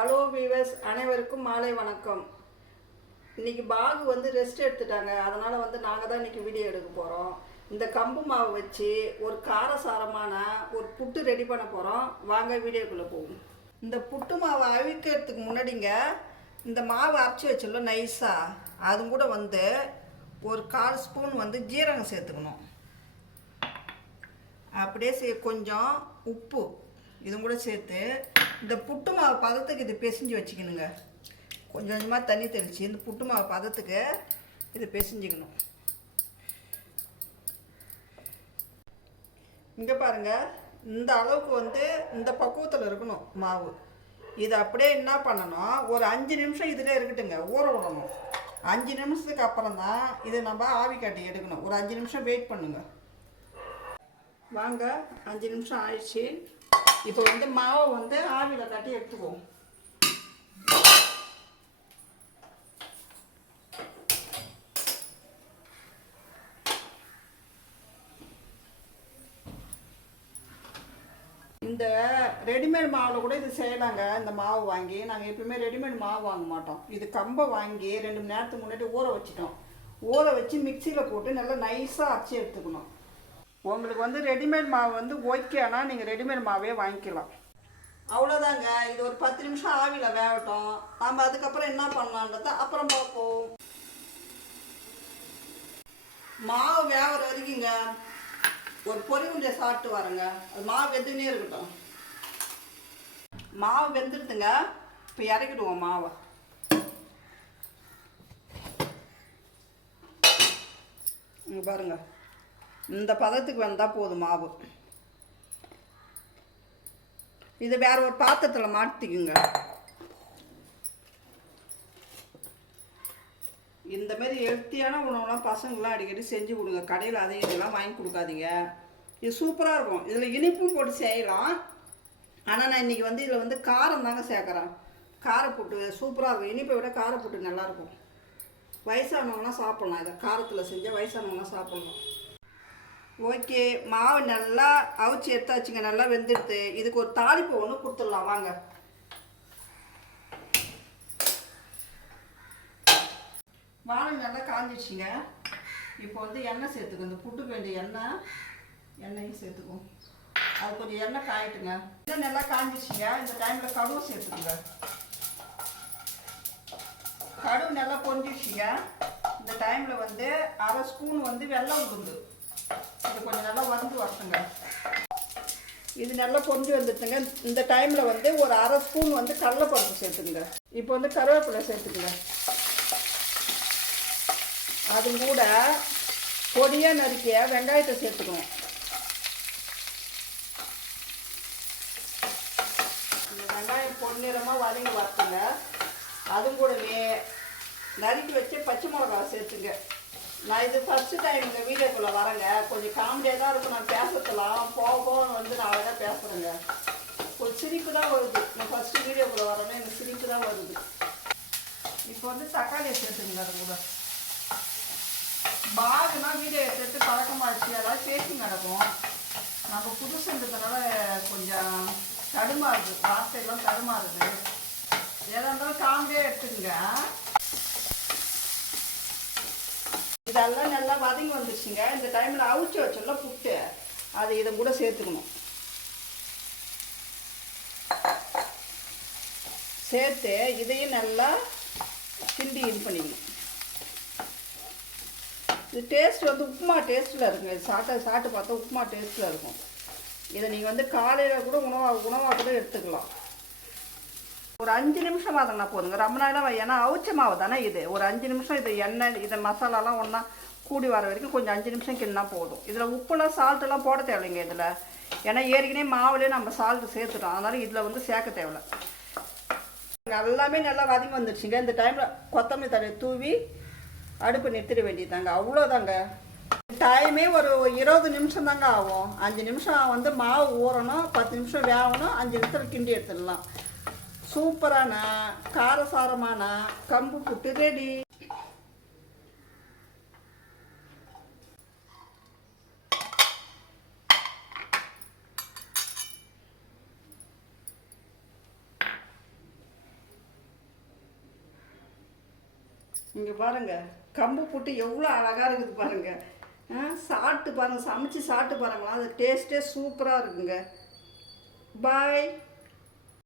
Hello viewers அனைவருக்கும் மாலை வணக்கம். இன்னைக்கு பாகு வந்து ரெஸ்ட் எடுத்துட்டாங்க. அதனால் வந்து நாங்கள் தான் இன்னைக்கு வீடியோ எடுக்க போகிறோம் இந்த கம்பு மாவு வச்சு ஒரு காரசாரமான ஒரு புட்டு ரெடி பண்ண போகிறோம் வாங்க வீடியோக்குள்ளே போகும் இந்த புட்டு மாவை அவிக்கிறதுக்கு முன்னாடிங்க இந்த மாவு அரைச்சி வச்சிடலாம் நைஸாக அது கூட வந்து ஒரு கால் ஸ்பூன் வந்து ஜீரகம் சேர்த்துக்கணும். அப்படியே சே கொஞ்சம் உப்பு இதுவும் கூட சேர்த்து இந்த புட்டு மாவு பதத்துக்கு இது பிசைஞ்சு வச்சுக்கணுங்க. கொஞ்சம் கொஞ்சமாக தண்ணி தெளித்து இந்த புட்டு மாவு பதத்துக்கு இது பிசைஞ்சிக்கணும். இங்கே பாருங்க இந்த அளவுக்கு வந்து இந்த பக்குவத்தில் இருக்கணும் மாவு. இது அப்படியே என்ன பண்ணணும் ஒரு அஞ்சு நிமிஷம் இதில் இருக்கட்டுங்க ஊற விடணும். அஞ்சு நிமிஷத்துக்கு அப்புறம் தான் இதை நம்ம ஆவி காட்டி எடுக்கணும். ஒரு அஞ்சு நிமிஷம் வெயிட் பண்ணுங்க. வாங்க அஞ்சு நிமிஷம் ஆயிடுச்சு. இப்போ வந்து மாவை வந்து ஆவியில் தட்டி எடுத்துக்குவோம் இந்த ரெடிமேட் மாவில் கூட இது செய்யலாங்க. இந்த மாவு வாங்கி நாங்கள் எப்பயுமே ரெடிமேட் மாவு வாங்க மாட்டோம். இது கம்பை வாங்கி ரெண்டு மணி நேரத்துக்கு முன்னாடி ஊற வச்சுட்டோம். ஊற வச்சு மிக்சியில் போட்டு நல்லா நைஸாக அரைச்சி எடுத்துக்கணும். உங்களுக்கு வந்து ரெடிமேட் மாவு வந்து ஓகேனா நீங்கள் ரெடிமேட் மாவே வாங்கிக்கலாம். அவ்வளோதாங்க இது ஒரு பத்து நிமிஷம் ஆவியில் வேகட்டும். நம்ம அதுக்கப்புறம் என்ன பண்ணலான்றத அப்புறம் பார்ப்போம். மாவு வேகிற வரைக்குங்க. ஒரு பொறி உண்டியை சாப்பிட்டு வரேங்க. அது மாவு வெந்துனே இருக்கட்டும். மாவு வெந்துடுதுங்க. இப்போ இறக்கிடுவோம் மாவை. இங்கே பாருங்க. இந்த பதத்துக்கு வந்தால் போதும் மாவு. இதை வேற ஒரு பாத்திரத்தில் மாற்றிக்குங்க இந்த மாதிரி ஹெல்த்தியான உணவுலாம் பசங்களாம் அடிக்கடி செஞ்சு கொடுங்க. கடையில் அதை இதெல்லாம் வாங்கி கொடுக்காதீங்க. இது சூப்பராக இருக்கும். இதில் இனிப்பும் போட்டு செய்யலாம். ஆனால் நான் இன்றைக்கி வந்து இதில் வந்து காரம் தாங்க சேர்க்குறேன். காரப்புட்டு சூப்பராக இருக்கும். இனிப்பை விட காரப்புட்டு நல்லாயிருக்கும் வயசானவங்களாம் சாப்பிட்லாம். இதை காரத்தில் செஞ்சால் வயசானவங்களாம் சாப்பிட்லாம். ஓகே மாவு நல்லா அவிச்சு எடுத்தாச்சுங்க நல்லா வெந்துடுது இதுக்கு ஒரு தாளிப்பு ஒன்று கொடுத்துடலாம். வாங்க. வாழை நல்லா காஞ்சிடுச்சுங்க. இப்போ வந்து எண்ணெய் சேர்த்துக்கோ. இந்த புட்டுக்கு வேண்டிய எண்ணெய் எண்ணெயும் சேர்த்துக்குவோம் அது கொஞ்சம் எண்ணெய் காயிட்டுங்க. இன்னும் நல்லா காஞ்சிடுச்சுங்க. இந்த டைமில் கடுவு சேர்த்துக்குங்க. கடுவு நல்லா பொஞ்சிடுச்சுங்க இந்த டைமில் வந்து அரை ஸ்பூன் வந்து வெள்ளம் உளுந்து. இது கொஞ்சம் நல்லா வந்து வரட்டுங்க இது நல்லா பொஞ்சு வந்துட்டுங்க. இந்த டைமில் வந்து ஒரு அரை ஸ்பூன் வந்து கடலைப்பருப்பு சேர்த்துக்குங்க. இப்போ வந்து கருவேப்பிலை சேர்த்துக்குங்க. அது கூட பொடியாக நறுக்கிய வெங்காயத்தை சேர்த்துக்கணும். இந்த வெங்காயம் பொன்னிறமாக வதங்கி வரட்டுங்க. அதுவும் கூடவே நறுக்கி வச்சு பச்சை மிளகாவை சேர்த்துங்க. நான் இது ஃபஸ்ட்டு டைம் இந்த வீடியோக்குள்ளே வரேங்க. கொஞ்சம் காமெடியாக தான் இருக்கும். நான் பேசுறதுலாம் போக போக வந்து நான் அழகாக பேசுகிறேங்க ஒரு சிரிப்பு தான் வருது. நான் ஃபஸ்ட்டு வீடியோக்குள்ளே வரேன்னா எனக்கு சிரிப்பு தான் வருது. இப்போ வந்து தக்காளியை சேர்த்துங்க அது கூட. பாகுனா வீடியோ எடுத்து பழக்கமாகிடுச்சு அதாவது பேசி நடக்கும். நம்ம புதுசுன்றதுனால கொஞ்சம் தடுமாறுது. வார்த்தையெல்லாம் தடுமாறுது. ஏதா இருந்தாலும் காமெடியாக எடுத்துக்கங்க. இதெல்லாம் நல்லா வதங்கி வந்துருச்சுங்க. இந்த டைமில் அவிச்சு வச்சோம்ல புட்டு. அது இதை கூட சேர்த்துக்கணும். சேர்த்து இதையும் நல்லா கிண்டி இது பண்ணிக்கணும். இது டேஸ்ட் வந்து உப்புமா டேஸ்ட்டில் இருக்குங்க. இது சாப்பிட்ட சாப்பிட்டு பார்த்தா உப்புமா டேஸ்ட்டில் இருக்கும். இதை நீங்கள் வந்து காலையில் கூட உணவாக உணவாக கூட எடுத்துக்கலாம். ஒரு அஞ்சு நிமிஷம் வதங்கினா போதுங்க. ரொம்ப நேரம் ஏன்னா அவிச்ச மாவு தானே இது? ஒரு அஞ்சு நிமிஷம் இது எண்ணெய் இதை மசாலாலாம் ஒன்றா கூடி வர வரைக்கும் கொஞ்சம் அஞ்சு நிமிஷம் கிண்ணா போதும். இதில் உப்புலாம் சால்ட்டெல்லாம் போட தேவையில்லைங்க இதில். ஏன்னா ஏற்கனவே மாவுலேயே நம்ம சால்ட்டு சேர்த்துட்டோம். அதனால் இதில் வந்து சேர்க்க தேவையில்ல. எல்லாமே நல்லா வதங்கி வந்துடுச்சுங்க இந்த டைமில் கொத்தமல்லி தழையை தூவி அடுப்பு நிறுத்திட வேண்டியதாங்க அவ்வளோதாங்க டைமே ஒரு இருபது நிமிஷம் தாங்க ஆகும். அஞ்சு நிமிஷம் வந்து மாவு ஊறணும் பத்து நிமிஷம் வேகணும் அஞ்சு நிமிஷத்தில் கிண்டி எடுத்துடலாம். சூப்பரான காரசாரமான கம்பு புட்டு ரெடி இங்கே பாருங்க கம்பு புட்டு எவ்வளோ அழகாக இருக்குது பாருங்கள் சாப்பிட்டு பாருங்கள் சமைச்சு சாப்பிட்டு பாருங்களா அது டேஸ்ட்டே சூப்பராக இருக்குங்க. பாய்